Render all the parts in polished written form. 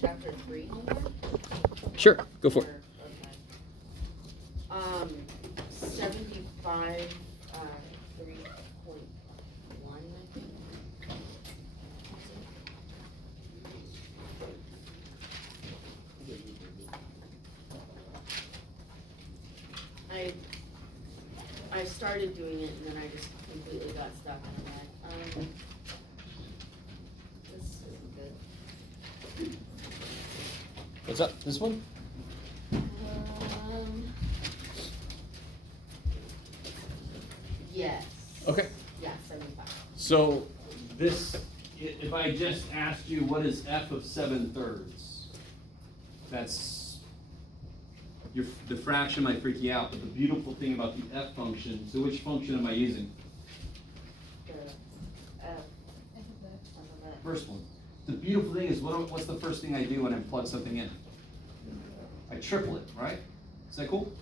chapter 3 homework? Sure, go for it. Okay. 75, 3.1, I think. I started doing it and then I just completely got stuck and I'm like, this isn't good. What's up? This one? Yes. Okay. Yeah, 75. So this, if I just asked you what is f of 7/3, that's, the fraction might freak you out, but the beautiful thing about the f function, so which function am I using? The First one. The beautiful thing is, what's the first thing I do when I plug something in? I triple it, right? Is that cool?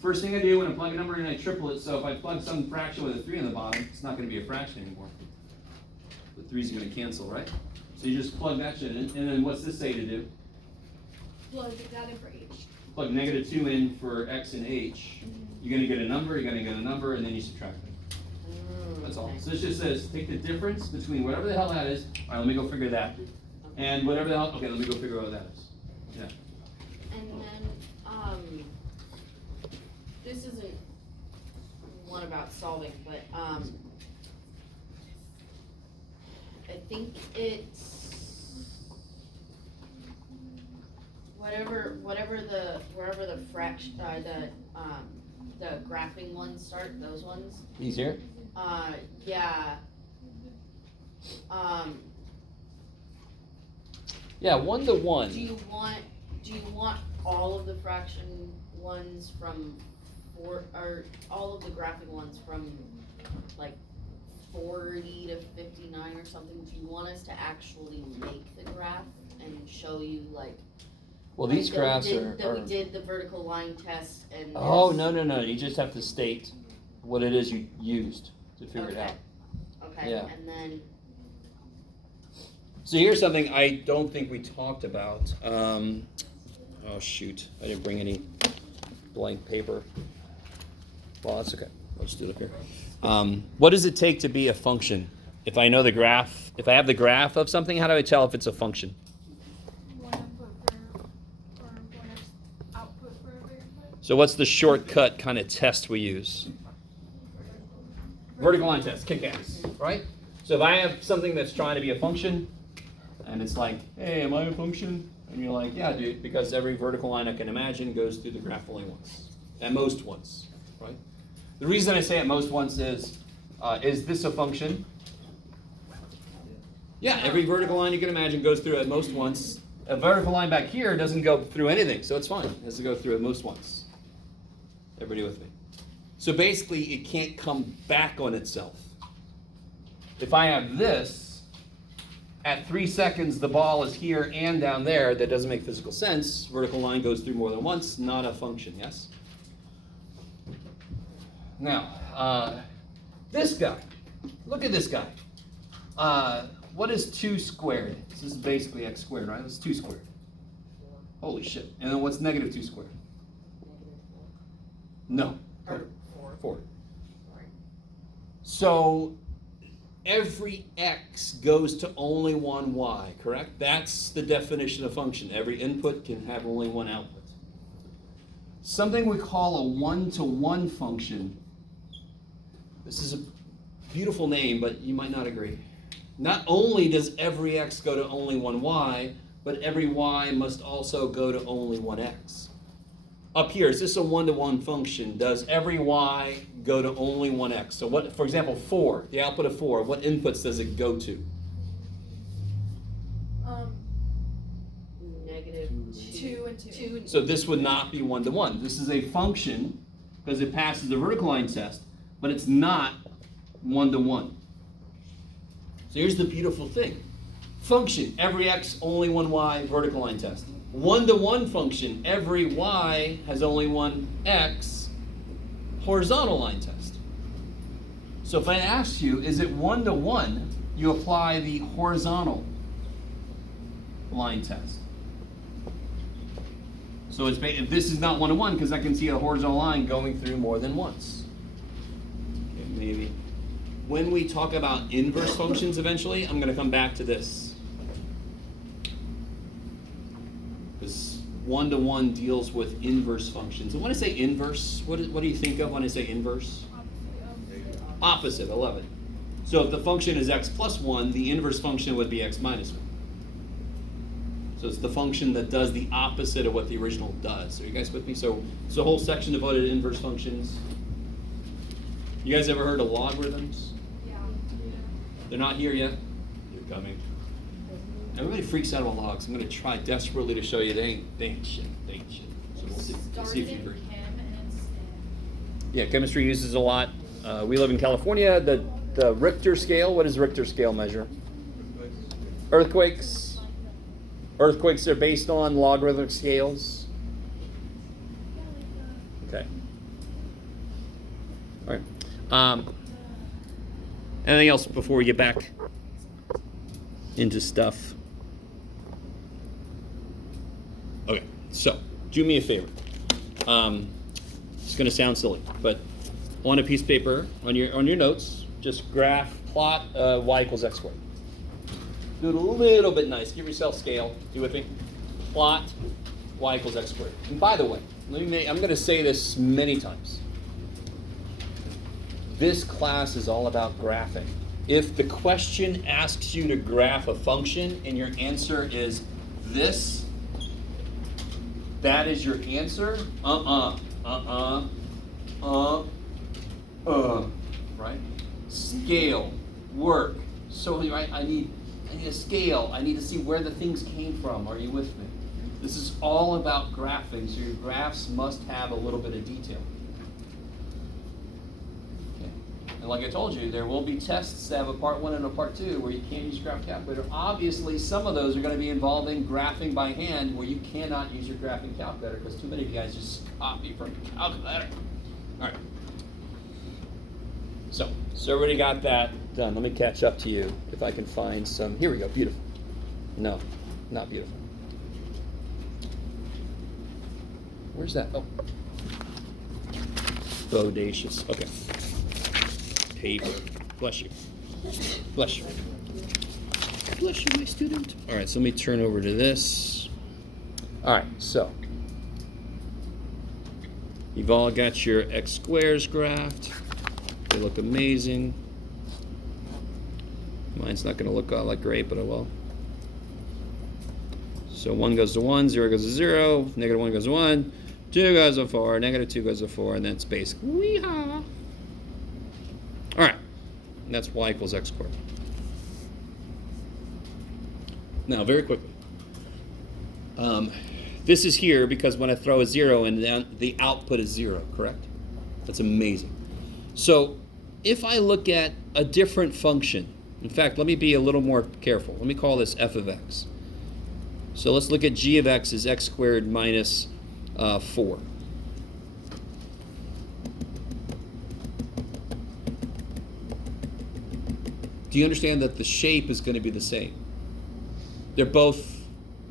First thing I do when I plug a number in, I triple it, so if I plug some fraction with a 3 on the bottom, it's not going to be a fraction anymore. The 3's going to cancel, right? So you just plug that shit in, and then what's this say to do? Plug that in for h. Plug -2 in for x and h. You're going to get a number, and then you subtract it. That's all. So this just says, take the difference between whatever the hell that is. All right, let me go figure that. And whatever the hell, okay, let me go figure out what that is. Yeah. And then, this isn't one about solving, but, I think it's wherever the fraction, the graphing ones start, those ones. These here? Yeah. Yeah, 1 to 1. Do you want all of the fraction ones from or all of the graphing ones from like 40 to 59 or something? Do you want us to actually make the graph and show you like? Well, these graphs we are. did the vertical line test and. Oh, no. You just have to state what it is you used to figure it out. Okay, Yeah. and then. So here's something I don't think we talked about. Oh shoot, I didn't bring any blank paper. Well, that's okay. I'll just do it up here. What does it take to be a function? If I know the graph, if I have the graph of something, how do I tell if it's a function? One input or one output for every input. So what's the shortcut kind of test we use? Vertical line test, kick ass, right? So if I have something that's trying to be a function, and it's like, hey, am I a function? And you're like, yeah, dude, because every vertical line I can imagine goes through the graph only once. At most once, right? The reason I say at most once is this a function? Yeah, every vertical line you can imagine goes through at most once. A vertical line back here doesn't go through anything, so it's fine. It has to go through at most once. Everybody with me? So basically, it can't come back on itself. If I have this, at 3 seconds, the ball is here and down there. That doesn't make physical sense. Vertical line goes through more than once, not a function, yes? Now, this guy. Look at this guy. What is 2 squared? This is basically x squared, right? That's 2 squared. Holy shit. And then what's negative 2 squared? No. 4. So every x goes to only one y, correct? That's the definition of function. Every input can have only one output. Something we call a one-to-one function. This is a beautiful name, but you might not agree. Not only does every x go to only one y, but every y must also go to only one x. Up here, is this a one-to-one function? Does every y go to only one x? So what, for example, 4, the output of 4, what inputs does it go to? Negative 2 and 2. So this would not be one-to-one. This is a function because it passes the vertical line test, but it's not one-to-one. So here's the beautiful thing. Function, every x, only one y, vertical line test. One-to-one function, every y has only one x, horizontal line test. So if I ask you, is it one-to-one, you apply the horizontal line test. So it's this is not 1-to-1 because I can see a horizontal line going through more than once. Okay, maybe. When we talk about inverse functions eventually, I'm going to come back to this. Because 1-to-1 deals with inverse functions. And when I say inverse, what do you think of when I say inverse? Opposite, I love it. So if the function is x plus 1, the inverse function would be x minus 1. So it's the function that does the opposite of what the original does. Are you guys with me? So it's a whole section devoted to inverse functions. You guys ever heard of logarithms? Yeah. They're not here yet? They're coming. Everybody freaks out about logs. I'm going to try desperately to show you they ain't shit. They ain't shit. So we'll see if you agree. Yeah, chemistry uses a lot. We live in California. The Richter scale, what does Richter scale measure? Earthquakes. Earthquakes are based on logarithmic scales. Okay. All right. Anything else before we get back into stuff? Okay, so do me a favor. It's going to sound silly, but on a piece of paper, on your notes, just plot y equals x squared. Do it a little bit nice. Give yourself scale. You with me? Plot y equals x squared. And by the way, I'm going to say this many times. This class is all about graphing. If the question asks you to graph a function and your answer is this, that is your answer? Right? Scale, work. So right, I need a scale. I need to see where the things came from. Are you with me? This is all about graphing, so your graphs must have a little bit of detail. Okay. And like I told you, there will be tests that have a part 1 and a part 2 where you can't use graph calculator. Obviously, some of those are going to be involving graphing by hand where you cannot use your graphing calculator because too many of you guys just copy from your calculator. All right. So everybody got that done. Let me catch up to you if I can find some. Here we go. Beautiful. No, not beautiful. Where's that? Oh. Bodacious. Okay. Paper. Bless you. Bless you. Bless you, my student. All right, so let me turn over to this. All right, so you've all got your x squares graphed. They look amazing. Mine's not going to look all that great, but I will. So 1 goes to 1, 0 goes to 0, -1 goes to 1, 2 goes to 4, -2 goes to 4, and then it's basic. Wee-haw. All right, and that's y equals x squared. Now, very quickly. This is here because when I throw a 0 in, the output is 0, correct? That's amazing. So if I look at a different function, in fact, let me be a little more careful. Let me call this f of x. So let's look at g of x as x squared minus 4. Do you understand that the shape is going to be the same? They're both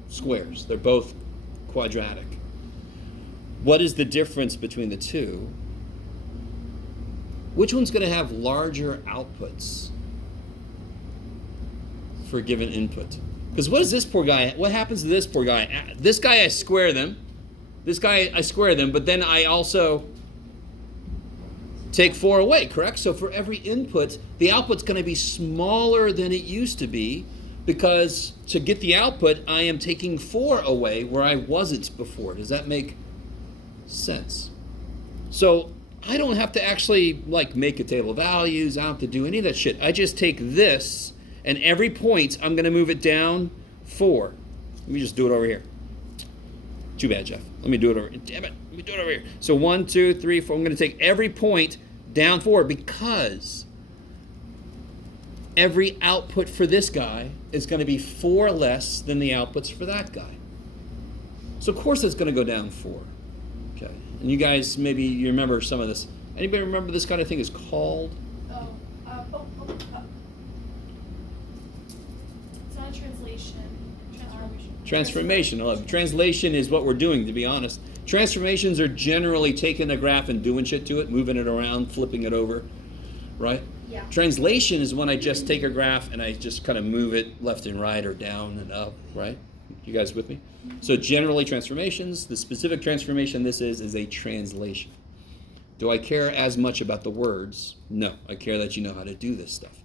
squares. They're both quadratic. What is the difference between the two? Which one's going to have larger outputs for a given input? Because what happens to this poor guy? This guy, I square them. This guy, I square them, but then I also take 4 away, correct? So for every input, the output's going to be smaller than it used to be because to get the output, I am taking 4 away where I wasn't before. Does that make sense? So I don't have to actually make a table of values. I don't have to do any of that shit. I just take this, and every point, I'm going to move it down 4. Let me just do it over here. Too bad, Jeff. Let me do it over here. Damn it. Let me do it over here. So 1, 2, 3, 4. I'm going to take every point down 4 because every output for this guy is going to be 4 less than the outputs for that guy. So of course it's going to go down 4. Okay. And you guys, maybe you remember some of this. Anybody remember this kind of thing is called? It's not a translation. Transformation. Transformation. Translation is what we're doing, to be honest. Transformations are generally taking a graph and doing shit to it, moving it around, flipping it over, right? Yeah. Translation is when I just take a graph and I just kind of move it left and right or down and up, right? You guys with me? So generally transformations, the specific transformation this is a translation. Do I care as much about the words? No, I care that you know how to do this stuff.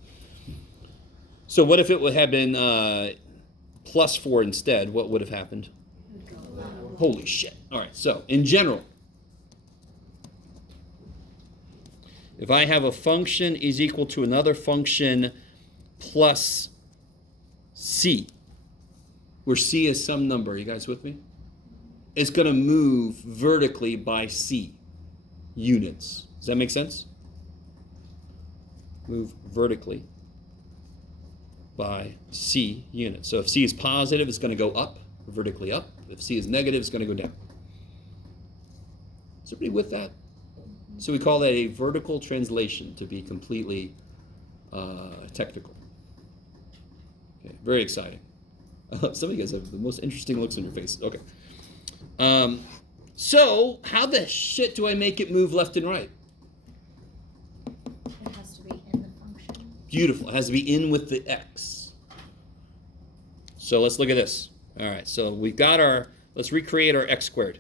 So what if it would have been +4 instead? What would have happened? Holy shit. All right, so in general, if I have a function is equal to another function plus c, where c is some number, you guys with me? It's going to move vertically by c units. Does that make sense? Move vertically by c units. So if c is positive, it's going to go up, vertically up. If c is negative, it's going to go down. Is everybody with that? So we call that a vertical translation, to be completely technical. Okay, very exciting. Some of you guys have the most interesting looks on your faces. Okay. So how the shit do I make it move left and right? It has to be in the function. Beautiful. It has to be in with the x. So let's look at this. All right, so we've got let's recreate our x squared.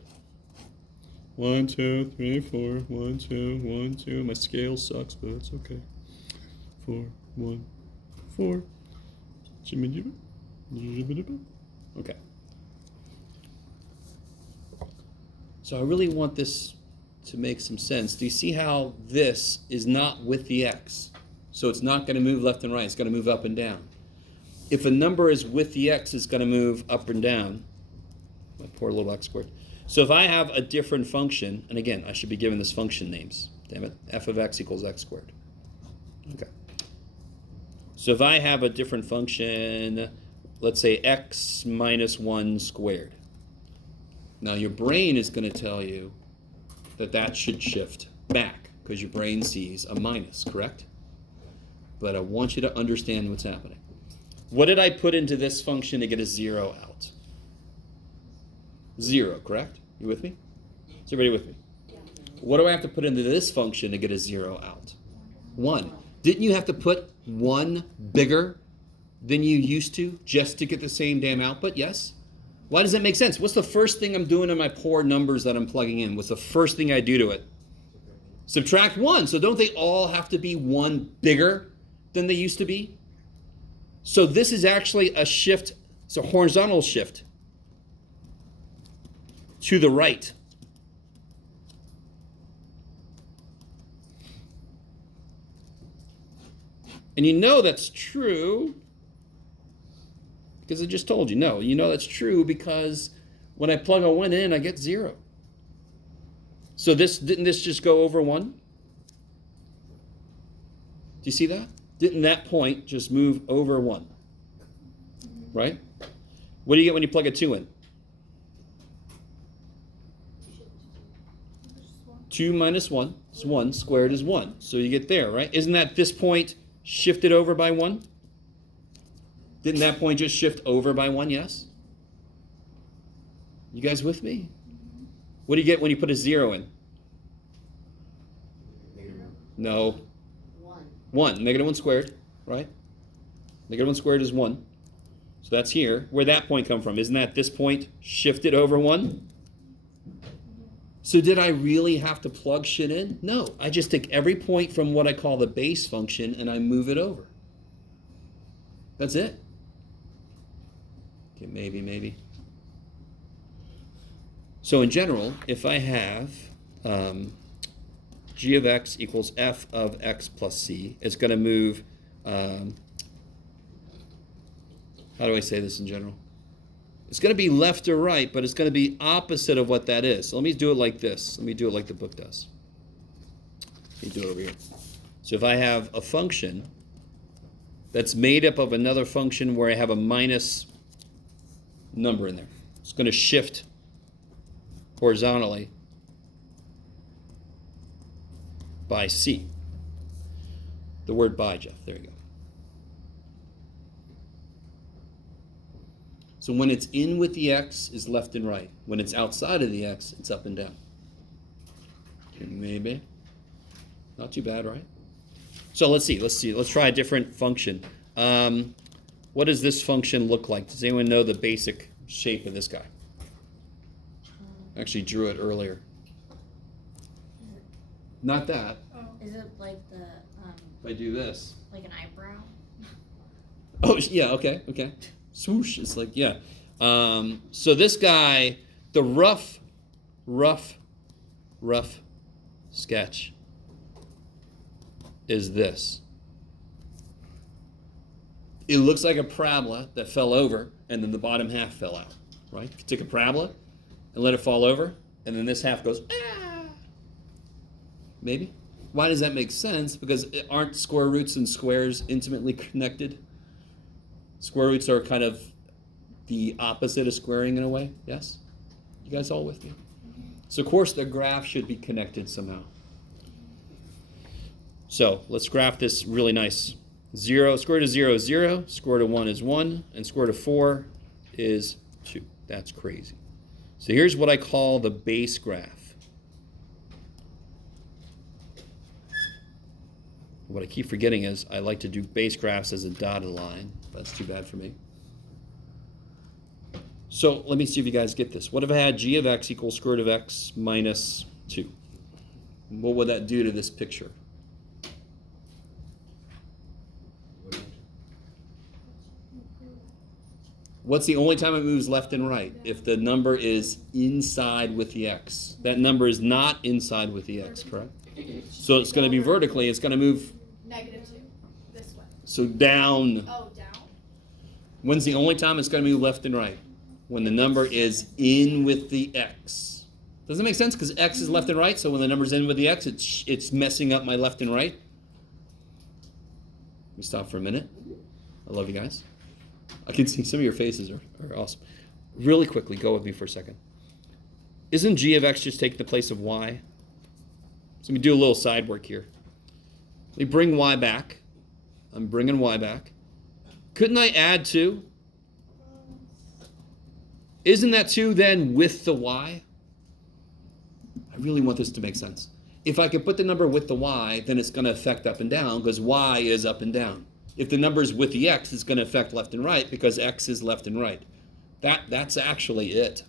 1, 2, 3, 4, 1, 2, 1, 2. My scale sucks, but it's okay. 4, 1, 4. Okay. So I really want this to make some sense. Do you see how this is not with the x? So it's not going to move left and right. It's going to move up and down. If a number is with the x, it's going to move up and down. My poor little x squared. So if I have a different function, and again, I should be given this function names. Damn it. F of x equals x squared. Okay. So if I have a different function, let's say x minus 1 squared. Now your brain is going to tell you that that should shift back because your brain sees a minus, correct? But I want you to understand what's happening. What did I put into this function to get a 0 out? 0, correct? You with me? Is everybody with me? What do I have to put into this function to get a 0 out? 1. Didn't you have to put 1 bigger than you used to just to get the same damn output? Yes? Why does that make sense? What's the first thing I'm doing in my poor numbers that I'm plugging in? What's the first thing I do to it? Subtract 1. So don't they all have to be 1 bigger than they used to be? So this is actually a shift. It's a horizontal shift to the right. And you know that's true because I just told you. No, you know that's true because when I plug a 1 in, I get 0. So didn't this just go over 1? Do you see that? Didn't that point just move over 1? Right? What do you get when you plug a 2 in? 2 minus 1 is 1. Squared is 1. So you get there, right? Isn't that this point shifted over by 1? Didn't that point just shift over by 1? Yes? You guys with me? What do you get when you put a 0 in? No. 1. Negative 1 squared, right? Negative 1 squared is 1. So that's here. Where'd that point come from? Isn't that this point shifted over 1? So did I really have to plug shit in? No. I just take every point from what I call the base function and I move it over. That's it. Okay, maybe. So in general, if I have g of x equals f of x plus c, it's going to move, how do I say this in general? It's going to be left or right, but it's going to be opposite of what that is. So let me do it like this. Let me do it like the book does. Let me do it over here. So if I have a function that's made up of another function where I have a minus number in there, it's going to shift horizontally by c. The word by, Jeff. There you go. So when it's in with the x, is left and right. When it's outside of the x, it's up and down. Maybe. Not too bad, right? So let's see. Let's try a different function. What does this function look like? Does anyone know the basic shape of this guy? I actually drew it earlier. Not that. Is it like the, If I do this. like an eyebrow? Oh, yeah, okay. Swoosh, it's like, yeah. So this guy, the rough sketch is this. It looks like a parabola that fell over, and then the bottom half fell out, right? If you take a parabola and let it fall over, and then this half goes, ah! Maybe? Why does that make sense? Because aren't square roots and squares intimately connected? Square roots are kind of the opposite of squaring in a way, yes? You guys all with me? So of course the graph should be connected somehow. So let's graph this really nice. 0, square root of 0 is 0, square root of 1 is 1, and square root of 4 is 2. That's crazy. So here's what I call the base graph. What I keep forgetting is I like to do base graphs as a dotted line. That's too bad for me. So let me see if you guys get this. What if I had g of x equals square root of x minus 2? What would that do to this picture? What's the only time it moves left and right? If the number is inside with the x. That number is not inside with the x, correct? So it's going to be vertically. It's going to move. -2, this way. So down. Oh, down? When's the only time it's going to move left and right? When the number is in with the x. Does that make sense? Because x is left and right, so when the number's in with the x, it's messing up my left and right. Let me stop for a minute. I love you guys. I can see some of your faces are awesome. Really quickly, go with me for a second. Isn't g of x just taking the place of y? So let me do a little side work here. Let me bring y back. I'm bringing y back. Couldn't I add 2? Isn't that 2 then with the y? I really want this to make sense. If I could put the number with the y, then it's going to affect up and down because y is up and down. If the number is with the x, it's going to affect left and right because x is left and right. That's actually it.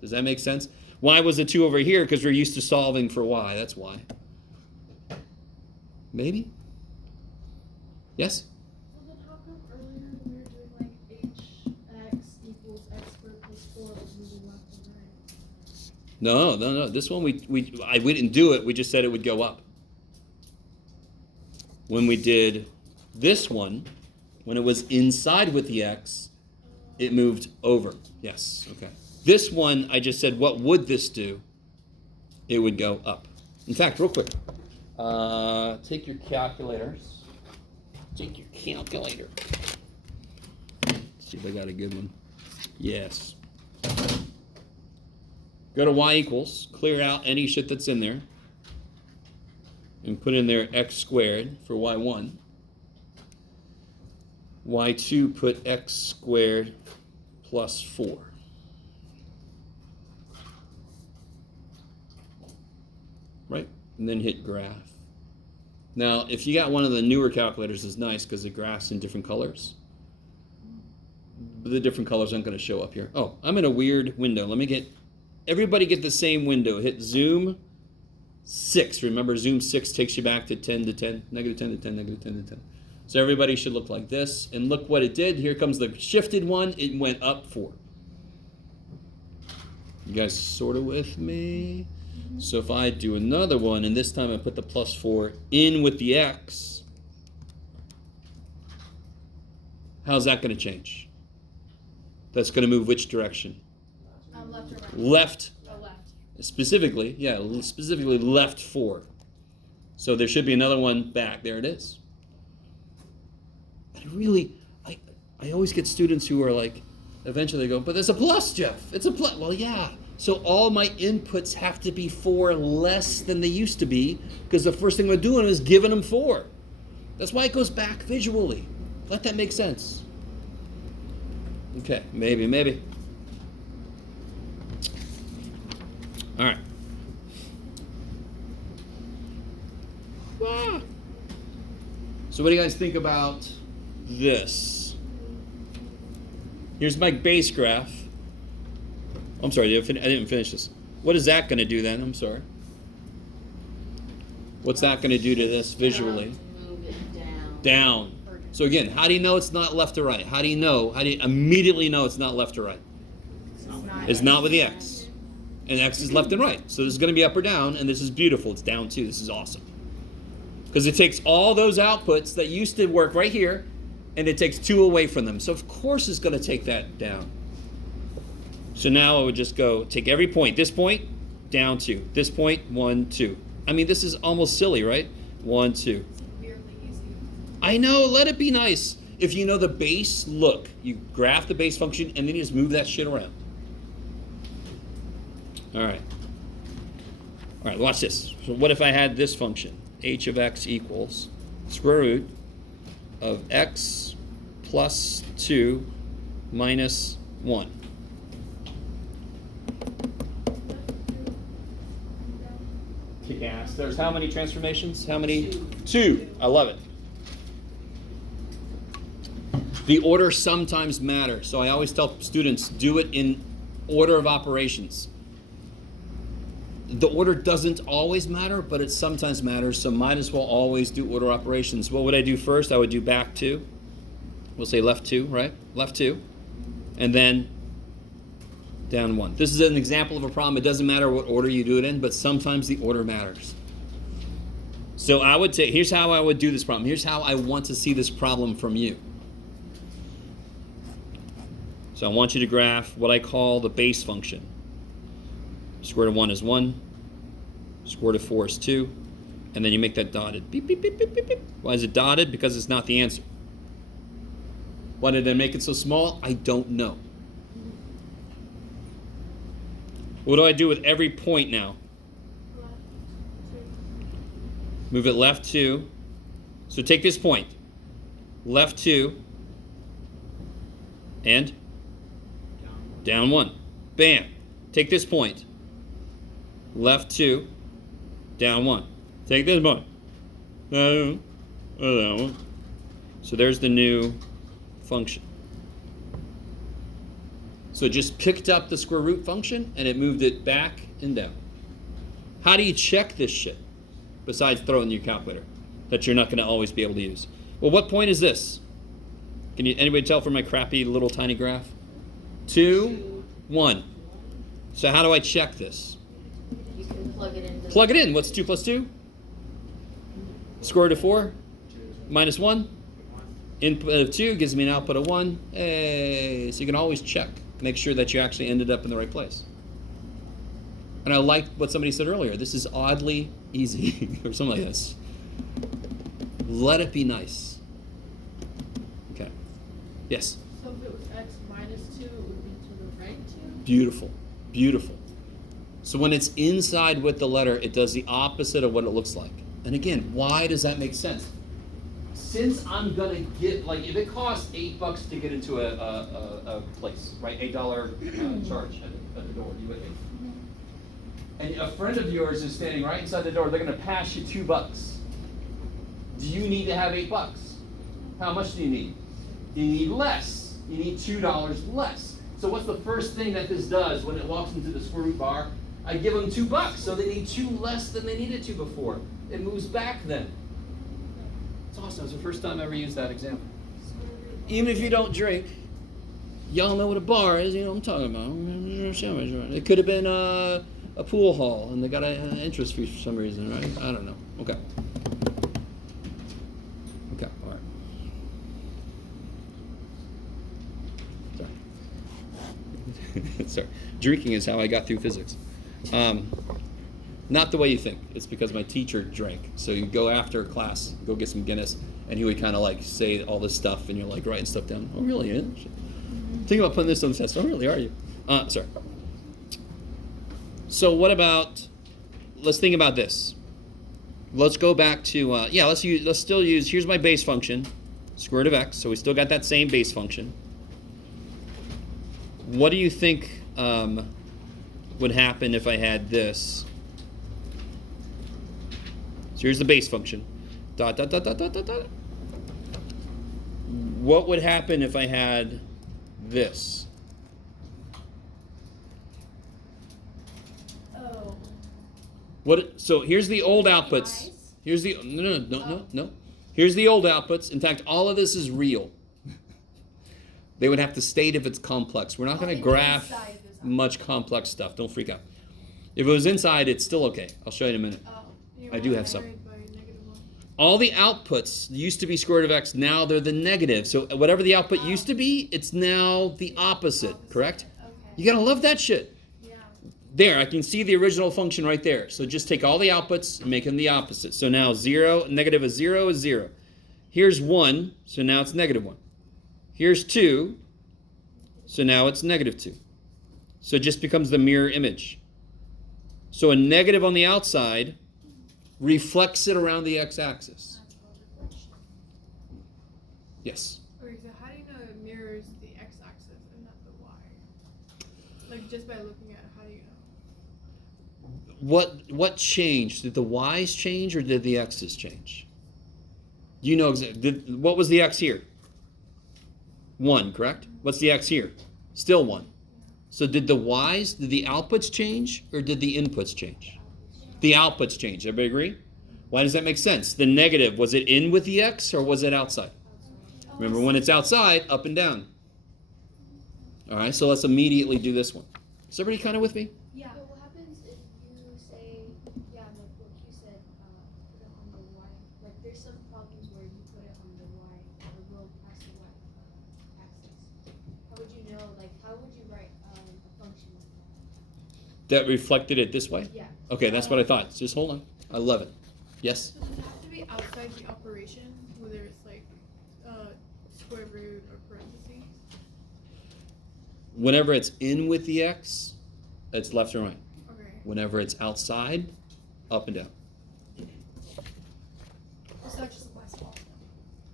Does that make sense? Why was the 2 over here? Because we're used to solving for y. That's why. Maybe? Yes? Well, then how come earlier when we were doing like hx equals x squared plus 4 was moving left and right? No. This one we didn't do it. We just said it would go up. When we did this one, when it was inside with the x, it moved over. Yes, okay. This one, I just said, what would this do? It would go up. In fact, real quick, take your calculators. Take your calculator. Let's see if I got a good one. Yes. Go to y equals, clear out any shit that's in there, and put in there x squared for y1. y2, put x squared plus 4. Right? And then hit graph. Now, if you got one of the newer calculators, it's nice because it graphs in different colors. But the different colors aren't going to show up here. Oh, I'm in a weird window. Let me get, everybody get the same window. Hit zoom 6. Remember, zoom 6 takes you back to 10 to 10, negative 10 to 10, negative 10 to 10. So everybody should look like this. And look what it did. Here comes the shifted one. It went up 4. You guys sort of with me? So if I do another one, and this time I put the plus 4 in with the x, how's that going to change? That's going to move which direction? Left or right? Left. Oh, left. Specifically left 4. So there should be another one back. There it is. I always get students who are like, eventually they go, but there's a plus, Jeff. It's a plus. Well, yeah. So all my inputs have to be 4 less than they used to be because the first thing we're doing is giving them 4. That's why it goes back visually. Let that make sense. Okay, maybe. All right. Ah. So what do you guys think about this? Here's my base graph. I'm sorry, I didn't finish this. What is that going to do then? I'm sorry. What's that going to do to this visually? Move it down. Down. So again, how do you know it's not left to right? How do you immediately know it's not left to right? It's not with the X. And X is left and right. So this is going to be up or down, and this is beautiful. It's down too. This is awesome. Because it takes all those outputs that used to work right here, and it takes 2 away from them. So of course it's going to take that down. So now I would just go take every point. This point, down 2. This point, 1, 2. I mean, this is almost silly, right? 1, 2. Weirdly easy. I know, let it be nice. If you know the base, look, you graph the base function and then you just move that shit around. All right, watch this. So what if I had this function? H of x equals square root of x plus 2 minus 1. Kick ass. There's how many transformations? How many? 2. I love it. The order sometimes matters. So I always tell students, do it in order of operations. The order doesn't always matter, but it sometimes matters. So might as well always do order operations. What would I do first? I would do back 2. We'll say left 2, right? Left 2. And then down 1. This is an example of a problem. It doesn't matter what order you do it in, but sometimes the order matters. So I would take, here's how I would do this problem. Here's how I want to see this problem from you. So I want you to graph what I call the base function. Square root of 1 is 1. Square root of 4 is 2. And then you make that dotted. Beep, beep, beep, beep, beep, beep. Why is it dotted? Because it's not the answer. Why did I make it so small? I don't know. What do I do with every point now? Left 2. Move it left 2. So take this point. Left 2. And? Down 1. Bam. Take this point. Left 2. Down 1. Take this point. Down 1. So there's the new function. So it just picked up the square root function and it moved it back and down. How do you check this shit? Besides throwing your calculator that you're not going to always be able to use. Well, what point is this? Can anybody tell from my crappy little tiny graph? 2, 1. So how do I check this? You can plug it in. Plug it in. What's 2 plus 2? Square root of 4 minus 1. Input of 2 gives me an output of 1. Hey, so you can always check. Make sure that you actually ended up in the right place. And I like what somebody said earlier. This is oddly easy, or something like this. Let it be nice. Okay. Yes? So if it was x minus 2, it would be to the right 2? Beautiful. Beautiful. So when it's inside with the letter, it does the opposite of what it looks like. And again, why does that make sense? Since I'm gonna get, like, if it costs $8 to get into a place, right? $8 charge at the door, you with me? And a friend of yours is standing right inside the door. They're gonna pass you $2. Do you need to have $8? How much do you need? You need less. You need $2 less. So what's the first thing that this does when it walks into the square root bar? I give them $2, so they need 2 less than they needed to before. It moves back then. It's awesome. It's the first time I ever used that example. Even if you don't drink, y'all know what a bar is. You know what I'm talking about. It could have been a pool hall, and they got an interest fee for some reason, right? I don't know. Okay. Okay. All right. Sorry. Sorry. Drinking is how I got through physics. Not the way you think. It's because my teacher drank. So you go after class, go get some Guinness, and he would kind of like say all this stuff, and you're like writing stuff down. Oh, really? Yeah? Think about putting this on the test. Oh, really? Are you? Sorry. So what about? Let's think about this. Let's go back to Let's still use. Here's my base function, square root of x. So we still got that same base function. What do you think would happen if I had this? So here's the base function. Dot, dot, dot, dot, dot, dot, dot. What would happen if I had this? Oh. What? So here's the old outputs. Here's the no. Here's the old outputs. In fact, all of this is real. They would have to state if it's complex. We're not going to graph much complex stuff. Don't freak out. If it was inside, it's still okay. I'll show you in a minute. I do have some. All the outputs used to be square root of x. Now they're the negative. So whatever the output used to be, it's now the opposite. Correct? Okay. You got to love that shit. Yeah. There, I can see the original function right there. So just take all the outputs and make them the opposite. So now 0, negative of 0 is 0. Here's 1, so now it's negative 1. Here's 2, so now it's negative 2. So it just becomes the mirror image. So a negative on the outside reflects it around the x-axis. Yes? Okay, so how do you know it mirrors the x-axis and not the y? Like, just by looking at it, how do you know? What changed? Did the y's change or did the x's change? You know exactly. What was the x here? 1, correct? What's the x here? Still 1. So did the y's, did the outputs change or did the inputs change? The outputs change. Everybody agree? Why does that make sense? The negative, was it in with the x or was it outside? Remember, when it's outside, up and down. All right, so let's immediately do this one. Is everybody kind of with me? Yeah. But what happens if you say, yeah, like what you said, put it on the y? Like there's some problems where you put it on the y, or row past the y axis. How would you know? Like, how would you write a function like that? That reflected it this way? Yeah. Okay, that's what I thought. Just hold on. I love it. Yes? So does it have to be outside the operation, whether it's like square root or parentheses? Whenever it's in with the x, it's left and right. Okay. Whenever it's outside, up and down. So that just applies to all of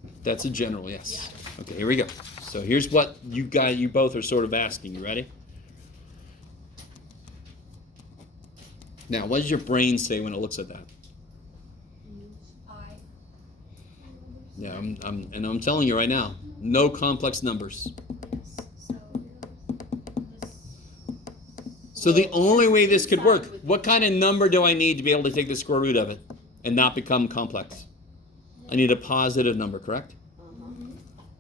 them. That's a general, yes. Okay, here we go. So here's what you both are sort of asking. You ready? Now, what does your brain say when it looks at that? I. Yeah, I'm telling you right now, no complex numbers. So the only way this could work, what kind of number do I need to be able to take the square root of it and not become complex? I need a positive number, correct?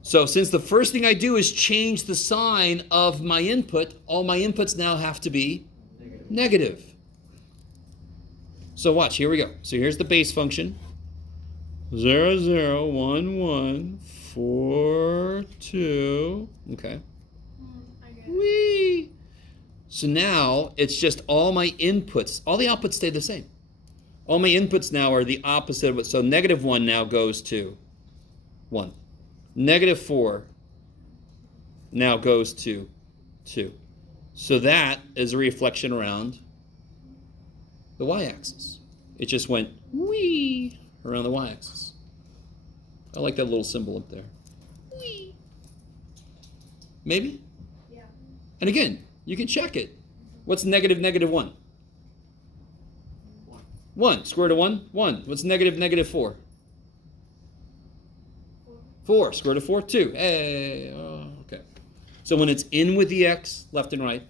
So since the first thing I do is change the sign of my input, all my inputs now have to be negative. So watch, here we go. So here's the base function. 0, 0, 1, 1, 4, 2. Okay. I get it. Whee! So now it's just all my inputs. All the outputs stay the same. All my inputs now are the opposite of it. So negative 1 now goes to 1. Negative 4 now goes to 2. So that is a reflection around the y-axis. It just went whee around the y-axis. I like that little symbol up there. Whee. Maybe? Yeah. And again, you can check it. What's negative negative 1? 1. Square root of 1? 1. What's negative negative 4? 4. Square root of 4? 2. Hey. Oh, okay. So when it's in with the x, left and right.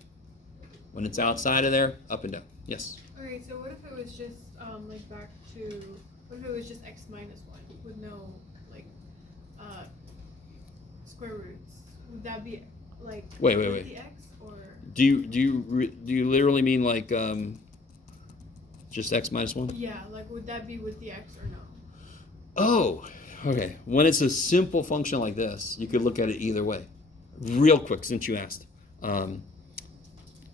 When it's outside of there, up and down. Yes? Okay, so what if it was just like back to, what if it was just x minus 1 with no like square roots? Would that be like Wait. the x or? Do you literally mean like just x minus 1? Yeah, like would that be with the x or no? Oh, okay. When it's a simple function like this, you could look at it either way. Real quick, since you asked.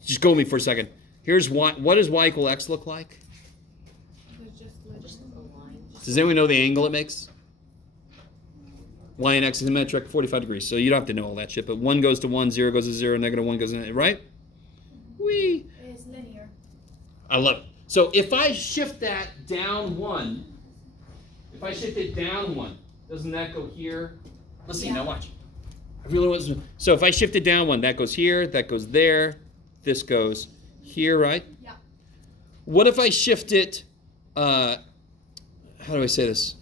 Just go with me for a second. Here's y. What does y equal x look like? It's just like a line. Does anyone know the angle it makes? Y and x is symmetric, 45 degrees. So you don't have to know all that shit. But 1 goes to 1, 0 goes to 0, negative 1 goes to, right? Whee! It's linear. I love it. So if I shift that down 1, if I shift it down 1, doesn't that go here? Let's see, now watch. I really wasn't. So if I shift it down one, that goes here, that goes there, this goes here, right? Yeah. What if I shift it, how do I say this?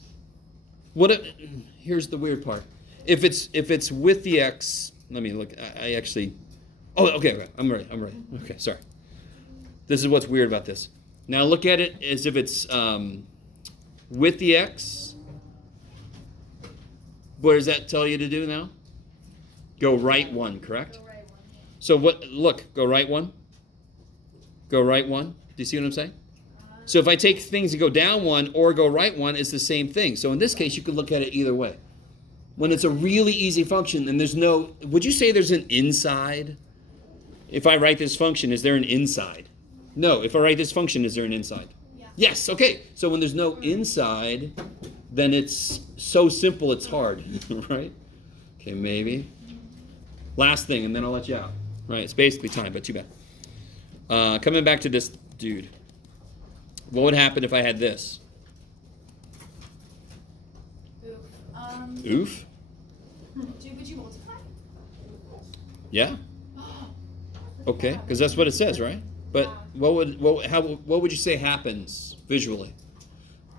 What if, here's the weird part. If it's with the x, let me look, I actually, oh, okay, I'm ready. Okay, sorry. This is what's weird about this. Now look at it as if it's with the x. What does that tell you to do now? Go right one, correct? Go right one. So what, look, go right one. Go right one. Do you see what I'm saying? So if I take things that go down one or go right one, it's the same thing. So in this case, you could look at it either way. When it's a really easy function and there's no, would you say there's an inside? If I write this function, is there an inside? No. If I write this function, is there an inside? Yeah. Yes. Okay. So when there's no inside, then it's so simple it's hard, right? Okay, maybe. Last thing, and then I'll let you out. Right? It's basically time, but too bad. Coming back to this dude. What would happen if I had this? Oof? Would you multiply? Yeah. Okay, because that's what it says, right? But what would you say happens visually?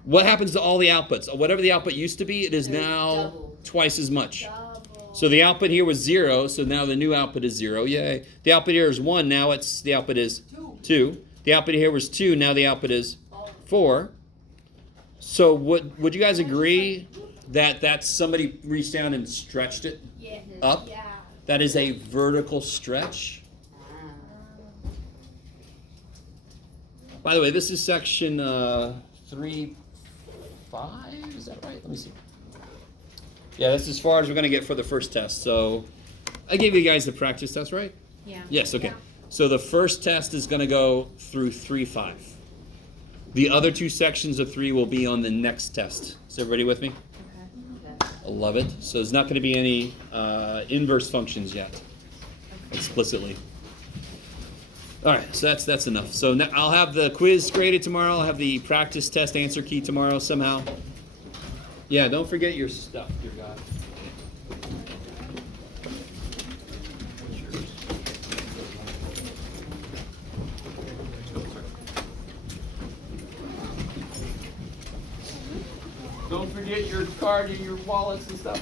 What happens to all the outputs? Whatever the output used to be, it is They're now double. twice as much. Double. So the output here was 0, so now the new output is 0. Yay. The output here is 1, now the output is 2. The output here was 2, now the output is 4. So would you guys agree that that's somebody reached down and stretched it Yeah. up? Yeah. That is a vertical stretch. By the way, this is section 3.5. Is that right? Let me see. Yeah, that's as far as we're going to get for the first test. So I gave you guys the practice test, right? Yeah. Yes, okay. Yeah. So the first test is going to go through 3.5. The other two sections of 3 will be on the next test. Is everybody with me? Okay. I love it. So there's not going to be any inverse functions yet, explicitly. All right, so that's enough. So now I'll have the quiz graded tomorrow. I'll have the practice test answer key tomorrow somehow. Yeah, don't forget your stuff, dear God. Don't forget your card and your wallets and stuff.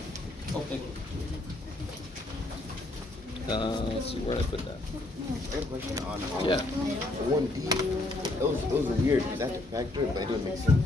Okay. Let's see, where did I put that? I have a question on Yeah. 1D. Those are weird. Is that the factor? But it doesn't make sense.